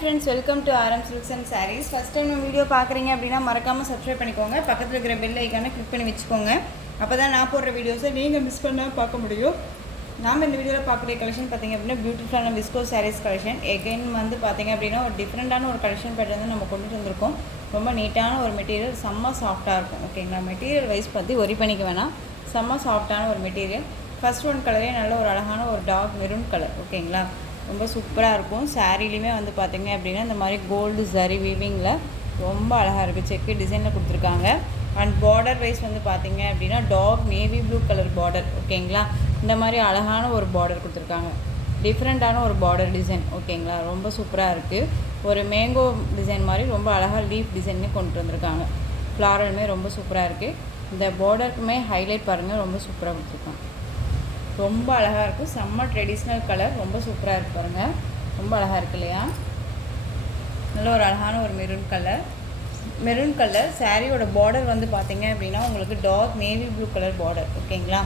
Friends, welcome to RM Silks and Sarees. First time நம்ம video பார்க்குறீங்க அப்படின்னா மறக்காமல் சப்ஸ்கிரைப் பண்ணிக்கோங்க. பக்கத்தில் இருக்கிற பெல் ஐக்கானை கிளிக் பண்ணி வச்சுக்கோங்க. அப்போ தான் நான் போடுற வீடியோஸை நீங்கள் மிஸ் பண்ணால் பார்க்க முடியும். நாம் இந்த வீடியோவில் பார்க்குற கலெக்ஷன் பார்த்திங்க அப்படின்னா பியூட்டிஃபுல்லான விஸ்கோ சாரீஸ் கலெக்ஷன். எகைன் வந்து பார்த்திங்க அப்படின்னா ஒரு டிஃப்ரெண்ட்டான ஒரு கலெக்ஷன் பேட்டர் வந்து நம்ம கொண்டுட்டு வந்திருக்கோம். ரொம்ப நீட்டான ஒரு மெட்டீரியல், செம்ம சாஃப்டாக இருக்கும். ஓகேங்களா, மெட்டீரியல் வைஸ் பற்றி ஒரி பண்ணிக்க வேணாம், செம்ம சாஃப்டான ஒரு மெட்டீரியல். ஃபர்ஸ்ட் ஒன் கலரே நல்ல ஒரு அழகான ஒரு டார்க் மெரூன் கலர். ஓகேங்களா, ரொம்ப சூப்பராக இருக்கும். சாரீலையுமே வந்து பார்த்திங்க அப்படின்னா இந்த மாதிரி கோல்டு சரி வீவிங்கில் ரொம்ப அழகாக இருக்குது. செக்கு டிசைனில் கொடுத்துருக்காங்க. அண்ட் பார்டர் வைஸ் வந்து பார்த்திங்க அப்படின்னா dark navy blue colour border. ஓகேங்களா, இந்த மாதிரி அழகான ஒரு பார்டர் கொடுத்துருக்காங்க. டிஃப்ரெண்ட்டான ஒரு பார்டர் டிசைன். ஓகேங்களா, ரொம்ப சூப்பராக இருக்குது. ஒரு மேங்கோ டிசைன் மாதிரி ரொம்ப அழகாக லீஃப் டிசைனே கொண்டு வந்திருக்காங்க. ஃப்ளாரலுமே ரொம்ப சூப்பராக இருக்குது. இந்த பார்டருக்குமே ஹைலைட் பாருங்கள், ரொம்ப சூப்பராக கொடுத்துருக்காங்க. ரொம்ப அழகாக இருக்குது. செம்ம ட்ரெடிஷ்னல் கலர், ரொம்ப சூப்பராக இருக்குது பாருங்கள். ரொம்ப அழகாக இருக்குது இல்லையா? நல்ல ஒரு அழகான ஒரு மெரூன் கலர் சாரியோட பார்டர் வந்து பார்த்திங்க அப்படின்னா உங்களுக்கு dark navy blue colour border. ஓகேங்களா,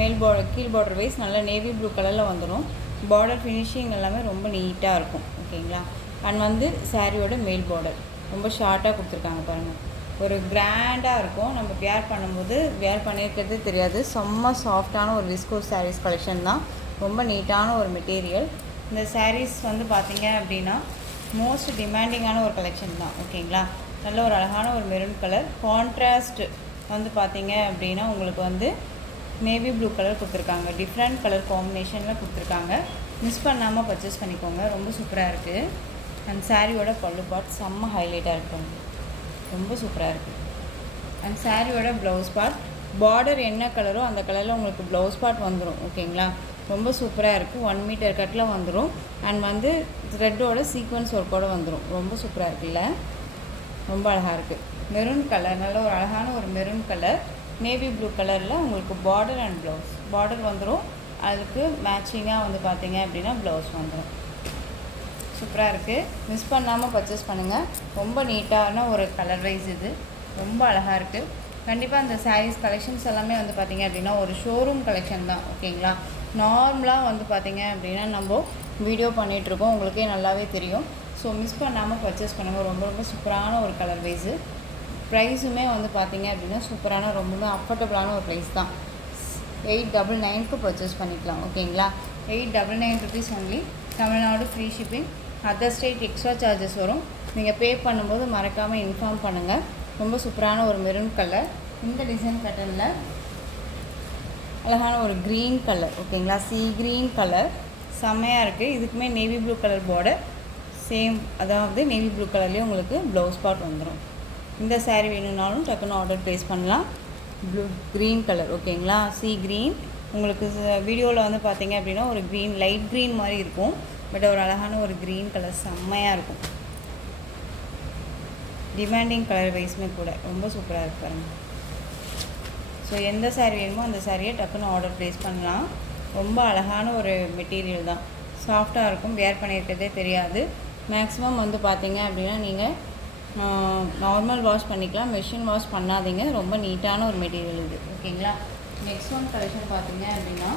மேல் பார்டர் கீழ் பார்டர் வைஸ் நல்லா நேவி ப்ளூ கலரில் வந்துடும். பார்டர் ஃபினிஷிங் எல்லாமே ரொம்ப நீட்டாக இருக்கும். ஓகேங்களா, அண்ட் வந்து சாரியோட மேல் பார்டர் ரொம்ப ஷார்ட்டாக கொடுத்துருக்காங்க பாருங்கள். ஒரு கிராண்டாக இருக்கும். நம்ம வேர் பண்ணும்போது வேர் பண்ணியிருக்கிறதே தெரியாது. செம்ம சாஃப்டான ஒரு விஸ்கோ சாரீஸ் கலெக்ஷன் தான். ரொம்ப நீட்டான ஒரு மெட்டீரியல். இந்த சாரீஸ் வந்து பார்த்திங்க அப்படின்னா மோஸ்ட் டிமாண்டிங்கான ஒரு கலெக்ஷன் தான். ஓகேங்களா, நல்ல ஒரு அழகான ஒரு மெரூன் கலர். கான்ட்ராஸ்ட் வந்து பார்த்திங்க அப்படின்னா உங்களுக்கு வந்து நேவி ப்ளூ கலர் கொடுத்துருக்காங்க. டிஃப்ரெண்ட் கலர் காம்பினேஷனில் கொடுத்துருக்காங்க. மிஸ் பண்ணாமல் பர்ச்சேஸ் பண்ணிக்கோங்க. ரொம்ப சூப்பராக இருக்குது. அண்ட் சாரியோட பல்லு பார்ட் செம்ம ஹைலைட்டாக இருக்கும். ரொம்ப சூப்பராக இருக்குது. அண்ட் சாரியோட ப்ளவுஸ் பார்டர் என்ன கலரோ அந்த கலரில் உங்களுக்கு ப்ளவுஸ் பார்ட் வந்துடும். ஓகேங்களா, ரொம்ப சூப்பராக இருக்குது. 1 மீட்டர் கட்டில் வந்துடும். அண்ட் வந்து த்ரெட்டோட சீக்வன்ஸ் ஒர்க்கோடு வந்துடும். ரொம்ப சூப்பராக இருக்குல்ல, ரொம்ப அழகாக இருக்குது. மெரூன் கலர், நல்ல ஒரு அழகான ஒரு மெரூன் கலர். நேவி ப்ளூ கலரில் உங்களுக்கு பார்டர் அண்ட் ப்ளவுஸ் பார்டர் வந்துடும். அதுக்கு மேட்சிங்காக வந்து பார்த்திங்க அப்படின்னா ப்ளவுஸ் வந்துடும். சூப்பராக இருக்குது. மிஸ் பண்ணாமல் பர்ச்சேஸ் பண்ணுங்கள். ரொம்ப நீட்டான ஒரு கலர் வைஸ் இது. ரொம்ப அழகாக இருக்குது. கண்டிப்பாக இந்த சாரீஸ் கலெக்ஷன்ஸ் எல்லாமே வந்து பார்த்திங்க அப்படின்னா ஒரு ஷோரூம் கலெக்ஷன் தான். ஓகேங்களா, நார்மலாக வந்து பார்த்திங்க அப்படின்னா நம்ம வீடியோ பண்ணிகிட்ருக்கோம், உங்களுக்கே நல்லாவே தெரியும். ஸோ மிஸ் பண்ணாமல் பர்ச்சேஸ் பண்ணுங்கள். ரொம்ப ரொம்ப சூப்பரான ஒரு கலர் வைஸு. ப்ரைஸுமே வந்து பார்த்திங்க அப்படின்னா சூப்பரான ரொம்பவே அஃபோர்டபுளான ஒரு ப்ரைஸ் தான். 899க்கு பர்ச்சேஸ் பண்ணிக்கலாம். ஓகேங்களா, 899 rupees only. Tamil Nadu free shipping. Other state extra charges வரும். நீங்கள் பே பண்ணும்போது மறக்காமல் இன்ஃபார்ம் பண்ணுங்கள். ரொம்ப சூப்பரான ஒரு மெரூன் கலர். இந்த டிசைன் பேட்டர்னில் அழகான ஒரு க்ரீன் கலர். ஓகேங்களா, சீ க்ரீன் கலர் செம்மையாக இருக்குது. இதுக்குமே navy blue colour border same, அதாவது நேவி ப்ளூ கலர்லேயே உங்களுக்கு ப்ளவுஸ் பார்ட் வந்துடும். இந்த சாரீ வேணும்னாலும் டக்குன்னு ஆர்டர் ப்ளேஸ் பண்ணலாம். Green colour. ஓகேங்களா, சீ க்ரீன். உங்களுக்கு வீடியோவில் வந்து பார்த்திங்க அப்படின்னா ஒரு க்ரீன் லைட் க்ரீன் மாதிரி இருக்கும். பட் ஒரு அழகான ஒரு க்ரீன் கலர் செம்மையாக இருக்கும். டிமாண்டிங் கலர் வைஸுமே கூட ரொம்ப சூப்பராக இருக்கு பாருங்கள். ஸோ எந்த சாரீ வேணுமோ அந்த சாரியை டக்குன்னு ஆர்டர் ப்ளேஸ் பண்ணலாம். ரொம்ப அழகான ஒரு மெட்டீரியல் தான். சாஃப்டாக இருக்கும். வேர் பண்ணியிருக்கிறதே தெரியாது. மேக்ஸிமம் வந்து பார்த்திங்க அப்படின்னா நீங்கள் நார்மல் வாஷ் பண்ணிக்கலாம், மெஷின் வாஷ் பண்ணாதீங்க. ரொம்ப நீட்டான ஒரு மெட்டீரியல் இது. ஓகேங்களா, நெக்ஸ்ட் ஒன் கலெக்ஷன் பார்த்திங்க அப்படின்னா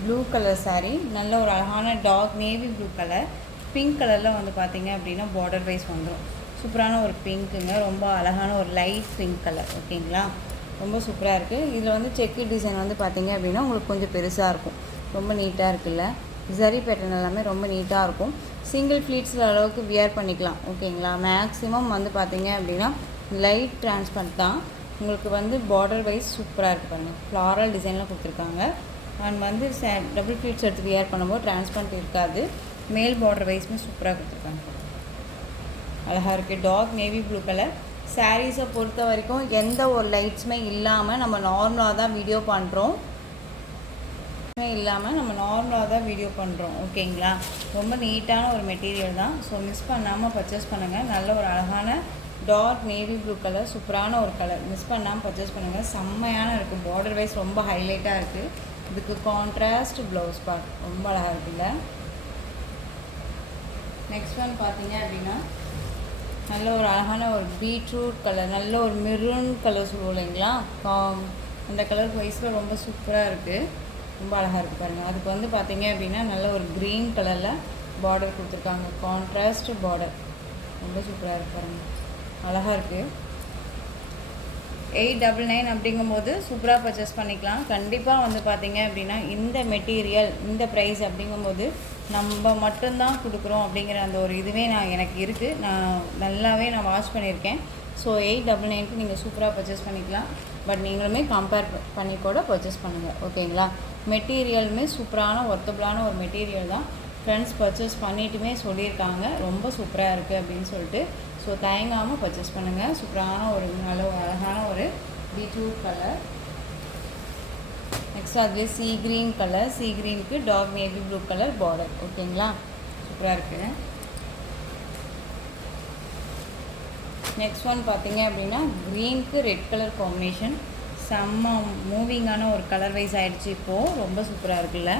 ப்ளூ கலர் சாரீ. நல்ல ஒரு அழகான dark navy blue colour. Pink கலரில் வந்து பார்த்திங்க அப்படின்னா பார்டர் வைஸ் வந்துடும். சூப்பரான ஒரு பிங்க்குங்க. ரொம்ப அழகான ஒரு லைட் பிங்க் கலர். ஓகேங்களா, ரொம்ப சூப்பராக இருக்குது. இதில் வந்து செக்கு டிசைன் வந்து பார்த்திங்க அப்படின்னா உங்களுக்கு கொஞ்சம் பெருசாக இருக்கும். ரொம்ப நீட்டாக இருக்குல்ல. சரி பேட்டர்ன் எல்லாமே ரொம்ப நீட்டாக இருக்கும். சிங்கிள் ஃப்ளீட்ஸில் அளவுக்கு வியர் பண்ணிக்கலாம். ஓகேங்களா, மேக்ஸிமம் வந்து பார்த்திங்க அப்படின்னா லைட் டிரான்ஸ்பரண்ட் தான். உங்களுக்கு வந்து பார்டர் வைஸ் சூப்பராக இருக்குது பாருங்கள். ஃப்ளாரல் டிசைனில் கொடுத்துருக்காங்க. அண்ட் வந்து டபுள் ஃப்ளீட்ஸ் எடுத்து வியர் பண்ணும்போது டிரான்ஸ்பரண்ட் இருக்காது. மேல் பார்டர் வைஸுமே சூப்பராக கொடுத்துருக்காங்க. அழகாக இருக்குது. Dark navy blue colour. சாரீஸை பொறுத்த வரைக்கும் எந்த ஒரு லைட்ஸுமே இல்லாமல் நம்ம நார்மலாக தான் வீடியோ பண்ணுறோம். ஓகேங்களா, ரொம்ப நீட்டான ஒரு மெட்டீரியல் தான். ஸோ மிஸ் பண்ணாமல் பர்ச்சேஸ் பண்ணுங்கள். நல்ல ஒரு அழகான டார்க் நேவி ப்ளூ கலர், சூப்பரான ஒரு கலர். மிஸ் பண்ணாமல் பர்ச்சேஸ் பண்ணுங்கள். செம்மையான இருக்குது. பார்டர் வைஸ் ரொம்ப ஹைலைட்டாக இருக்குது. இதுக்கு கான்ட்ராஸ்ட் ப்ளவுஸ் பார்ட் ரொம்ப அழகாக இருக்குல்ல. நெக்ஸ்ட் ஒன் பார்த்தீங்க அப்படின்னா நல்ல ஒரு அழகான ஒரு பீட்ரூட் கலர், நல்ல ஒரு மெரூன் கலர் சொல்லுவோம் இல்லைங்களா, அந்த கலர் வைஸில் ரொம்ப சூப்பராக இருக்குது. ரொம்ப அழகாக இருக்குது பாருங்கள். அதுக்கு வந்து பார்த்தீங்க அப்படின்னா நல்ல ஒரு க்ரீன் கலரில் பார்டர் கொடுத்துருக்காங்க, கான்ட்ராஸ்ட் பார்டர். ரொம்ப சூப்பராக இருக்குது பாருங்கள், அழகாக இருக்குது. 899 அப்படிங்கும்போது சூப்பராக பர்ச்சேஸ் பண்ணிக்கலாம். கண்டிப்பாக வந்து பார்த்தீங்க அப்படின்னா இந்த மெட்டீரியல் இந்த ப்ரைஸ் அப்படிங்கும்போது நம்ம மட்டும்தான் கொடுக்குறோம் அப்படிங்கிற அந்த ஒரு இதுவே எனக்கு இருக்குது. நல்லாவே வாட்ச் பண்ணியிருக்கேன். ஸோ 899க்கு நீங்கள் சூப்பராக பர்ச்சேஸ் பண்ணிக்கலாம். பட் நீங்களுமே கம்பேர் பண்ணி கூட பர்ச்சேஸ் பண்ணுங்கள், ஓகேங்களா? மெட்டீரியலுமே சூப்பரான ஒர்த்தபிளான ஒரு மெட்டீரியல் தான். ஃப்ரெண்ட்ஸ் பர்ச்சேஸ் பண்ணிட்டுமே சொல்லியிருக்காங்க ரொம்ப சூப்பராக இருக்குது அப்படின்னு சொல்லிட்டு. ஸோ தயங்காமல் பர்ச்சேஸ் பண்ணுங்கள். சூப்பரான ஒரு நல்ல அழகான ஒரு பீட்ரூட் கலர். நெக்ஸ்ட் அதுவே சீ க்ரீன் கலர், சீ க்ரீனுக்கு dark navy blue colour border, ஓகேங்களா? சூப்பராக இருக்குது. நெக்ஸ்ட் ஒன் பார்த்தீங்க அப்படின்னா க்ரீனுக்கு ரெட் கலர் காம்பினேஷன். செம்ம மூவிங்கான ஒரு கலர் வைஸ் ஆகிடுச்சு இப்போது. ரொம்ப சூப்பராக இருக்குல்ல?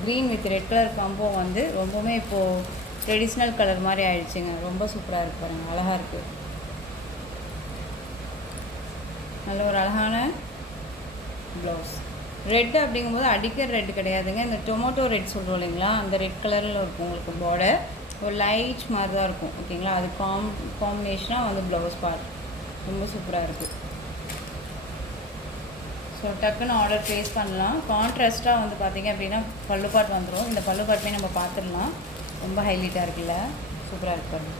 Green with red colour combo வந்து ரொம்பவுமே இப்போது ட்ரெடிஷ்னல் கலர் மாதிரி ஆகிடுச்சுங்க. ரொம்ப சூப்பராக இருக்குது பாருங்கள், அழகாக இருக்குது. நல்ல ஒரு அழகான ப்ளவுஸ். ரெட் அப்படிங்கும்போது அடிக்கிற ரெட் கிடையாதுங்க, இந்த டொமேட்டோ ரெட் சொல்கிறோம் இல்லைங்களா, அந்த ரெட் கலரில் இருக்கும் உங்களுக்கு பார்டர். ஒரு லைட் மாதிரி தான் இருக்கும், ஓகேங்களா? அது காம்பினேஷனாக வந்து ப்ளவுஸ் பார்ட் ரொம்ப சூப்பராக இருக்குது. ஸோ டக்குன்னு ஆர்டர் ப்ளேஸ் பண்ணலாம். கான்ட்ராஸ்ட்டாக வந்து பார்த்திங்க அப்படின்னா பல்லு பாட் வந்துடும். இந்த பல்லு பாட்டுமே நம்ம பார்த்துடலாம். ரொம்ப ஹைலைட்டாக இருக்குல்ல? சூப்பராக இருக்குது.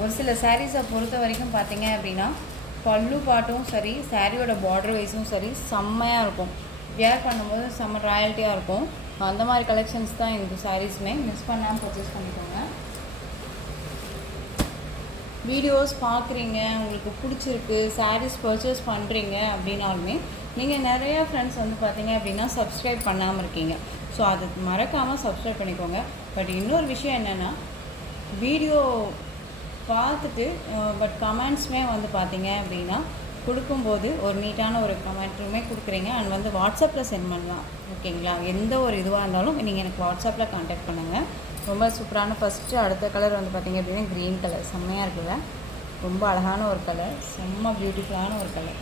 ஒரு சில சாரீஸை பொறுத்த வரைக்கும் பார்த்திங்க அப்படின்னா பல்லு பாட்டும் சரி, சாரியோட பார்டர் வைஸும் சரி செம்மையாக இருக்கும். வியர் பண்ணும்போது செம்ம ராயல்ட்டியாக இருக்கும். அந்த மாதிரி கலெக்ஷன்ஸ் தான் இந்த சாரீஸுமே. மிஸ் பண்ணாமல் பர்ச்சேஸ் பண்ணிக்கோங்க. வீடியோஸ் பார்க்குறீங்க, உங்களுக்கு பிடிச்சிருக்கு, சாரீஸ் பர்ச்சேஸ் பண்ணுறீங்க அப்படின்னாலுமே நீங்கள் நிறையா ஃப்ரெண்ட்ஸ் வந்து பார்த்தீங்க அப்படின்னா சப்ஸ்கிரைப் பண்ணாமல் இருக்கீங்க. ஸோ அது மறக்காமல் சப்ஸ்கிரைப் பண்ணிக்கோங்க. பட் இன்னொரு விஷயம் என்னென்னா, வீடியோ பார்த்துட்டு பட் கமெண்ட்ஸுமே வந்து பார்த்தீங்க அப்படின்னா கொடுக்கும்போது ஒரு நீட்டான ஒரு கமெண்ட்டுமே கொடுக்குறீங்க. அண்ட் வந்து வாட்ஸ்அப்பில் சென்ட் பண்ணலாம், ஓகேங்களா? எந்த ஒரு இதுவாக இருந்தாலும் நீங்கள் எனக்கு வாட்ஸ்அப்பில் கான்டாக்ட் பண்ணுங்கள். ரொம்ப சூப்பரான ஃபஸ்ட்டு அடுத்த கலர் வந்து பார்த்திங்க அப்படின்னா க்ரீன் கலர். செம்மையாக இருக்குல்ல? ரொம்ப அழகான ஒரு கலர், செம்ம பியூட்டிஃபுல்லான ஒரு கலர்.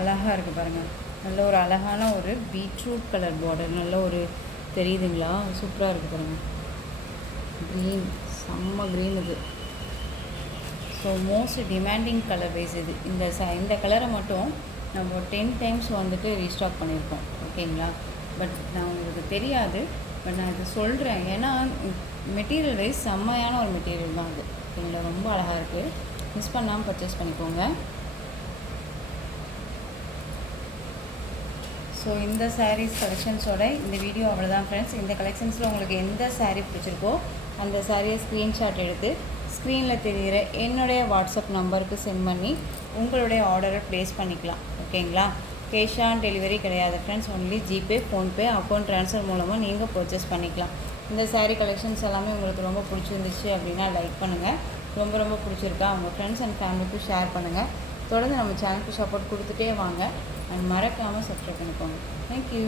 அழகாக இருக்குது பாருங்கள். நல்ல ஒரு அழகான ஒரு பீட்ரூட் கலர் பார்டர், நல்ல ஒரு தெரியுதுங்களா? சூப்பராக இருக்குது பாருங்கள். க்ரீன், செம்ம க்ரீன் இது. So most demanding colour wise இது. இந்த கலரை மட்டும் நம்ம 10 டைம்ஸ் வந்துட்டு ரீஸ்டாக் பண்ணியிருக்கோம், ஓகேங்களா? பட் நான் உங்களுக்கு தெரியாது, பட் நான் இது சொல்கிறேன். ஏன்னா மெட்டீரியல் வைஸ் செம்மையான ஒரு மெட்டீரியல் தான் அது, ஓகேங்களா? ரொம்ப அழகாக இருக்குது. மிஸ் பண்ணாமல் பர்ச்சேஸ் பண்ணிக்கோங்க. ஸோ இந்த சாரீஸ் கலெக்ஷன்ஸோட இந்த வீடியோ அவ்வளோதான் ஃப்ரெண்ட்ஸ். இந்த கலெக்ஷன்ஸில் உங்களுக்கு எந்த சாரீ பிடிச்சிருக்கோ அந்த சாரியை ஸ்க்ரீன்ஷாட் எடுத்து ஸ்க்ரீனில் தெரிகிற என்னுடைய வாட்ஸ்அப் நம்பருக்கு சென்ட் பண்ணி உங்களுடைய ஆர்டரை ப்ளேஸ் பண்ணிக்கலாம், ஓகேங்களா? கேஷ் ஆன் டெலிவரி கிடையாது friends. Only GPay, PhonePe, account transfer மூலமாக நீங்கள் பர்ச்சேஸ் பண்ணிக்கலாம். இந்த சாரீ கலெக்ஷன்ஸ் எல்லாமே உங்களுக்கு ரொம்ப பிடிச்சிருந்துச்சு அப்படின்னா லைக் பண்ணுங்கள். ரொம்ப பிடிச்சிருக்கா உங்கள் ஃப்ரெண்ட்ஸ் அண்ட் ஃபேமிலிக்கு ஷேர் பண்ணுங்கள். தொடர்ந்து நம்ம சேனலுக்கு சப்போர்ட் கொடுத்துட்டே வாங்க. அண்ட் மறக்காமல் சப்ஸ்கிரைப் பண்ணிக்கோங்க. தேங்க்யூ.